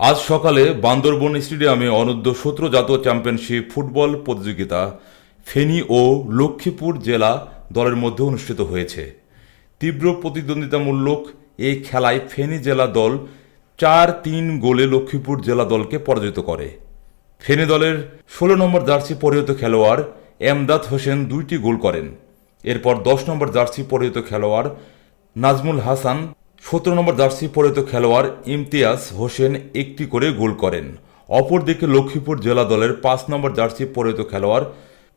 আজ সকালে বান্দরবন স্টেডিয়ামে অনূর্ধ্ব-17 জাতীয় চ্যাম্পিয়নশিপ ফুটবল প্রতিযোগিতা ফেনী ও লক্ষ্মীপুর জেলা দলের মধ্যে অনুষ্ঠিত হয়েছে। তীব্র প্রতিদ্বন্দ্বিতামূলক এই খেলায় ফেনী জেলা দল ৪-৩ গোলে লক্ষ্মীপুর জেলা দলকে পরাজিত করে। ফেনী দলের ১৬ নম্বর জার্সি পরিহিত খেলোয়াড় এমদাদ হোসেন ২টি গোল করেন। এরপর ১০ নম্বর জার্সি পরিহিত খেলোয়াড় নাজমুল হাসান, ১৭ নম্বর জার্সি পরিহিত খেলোয়াড় ইমতিয়াজ হোসেন একটি করে গোল করেন। অপরদিকে লক্ষ্মীপুর জেলা দলের ৫ নম্বর জার্সি পরিহিত খেলোয়াড়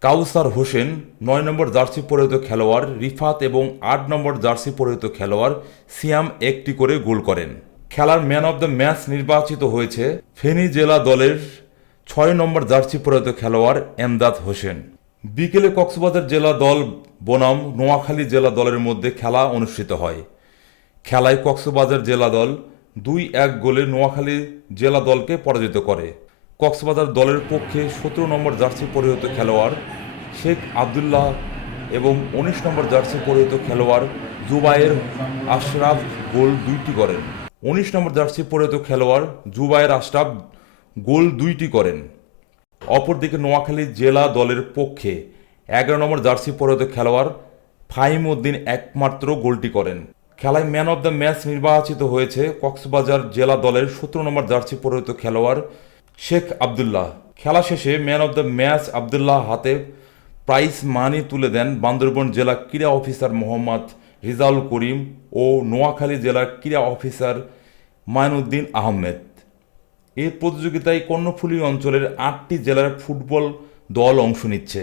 কাউসার হোসেন, ৯ নম্বর জার্সি পরিহিত খেলোয়াড় রিফাত এবং ৮ নম্বর জার্সি পরিহিত খেলোয়াড় সিয়াম একটি করে গোল করেন। খেলার ম্যান অব দ্য ম্যাচ নির্বাচিত হয়েছে ফেনী জেলা দলের ৬ নম্বর জার্সি পরিহিত খেলোয়াড় এমদাদ হোসেন। বিকেলে কক্সবাজার জেলা দল বনাম নোয়াখালী জেলা দলের মধ্যে খেলা অনুষ্ঠিত হয়। খেলায় কক্সবাজার জেলা দল ২-১ গোলে নোয়াখালী জেলা দলকে পরাজিত করে। কক্সবাজার দলের পক্ষে ১৭ নম্বর জার্সি পরিহিত খেলোয়াড় শেখ আবদুল্লাহ এবং ১৯ নম্বর জার্সি পরিহিত খেলোয়াড় জুবায়ের আশরাফ গোল ২টি করেন। ১৯ নম্বর জার্সি পরিহিত খেলোয়াড় জুবায়ের আশরাফ গোল ২টি করেন। অপরদিকে নোয়াখালী জেলা দলের পক্ষে ১১ নম্বর জার্সি পরিহিত খেলোয়াড় ফাহিম উদ্দিন একমাত্র গোলটি করেন। খেলায় ম্যান অব দ্য ম্যাচ নির্বাচিত হয়েছে কক্সবাজার জেলা দলের ১৭ নম্বর জার্সি পরিহিত খেলোয়াড় শেখ আবদুল্লাহ। খেলা শেষে man of the match Abdullah হাতে প্রাইজ মানি তুলে দেন বান্দরবন জেলা ক্রীড়া অফিসার মোহাম্মদ রিজাউল করিম ও নোয়াখালী জেলার ক্রীড়া অফিসার মাইনুদ্দিন আহমেদ। এই প্রতিযোগিতায় কর্ণফুলী অঞ্চলের ৮টি জেলার ফুটবল দল অংশ নিচ্ছে।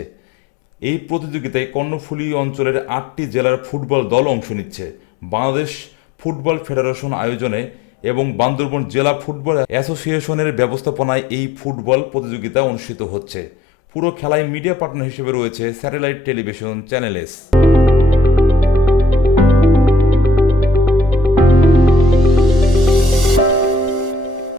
এই প্রতিযোগিতায় কর্ণফুলী অঞ্চলের ৮টি জেলার ফুটবল দল অংশ নিচ্ছে। বাংলাদেশ ফুটবল ফেডারেশন আয়োজনে এবং বান্দরবন জেলা ফুটবল অ্যাসোসিয়েশনের ব্যবস্থাপনায় এই ফুটবল প্রতিযোগিতা অনুষ্ঠিত হচ্ছে। পুরো খেলায় মিডিয়া পার্টনার হিসেবে রয়েছে স্যাটেলাইট টেলিভিশন চ্যানেল এস।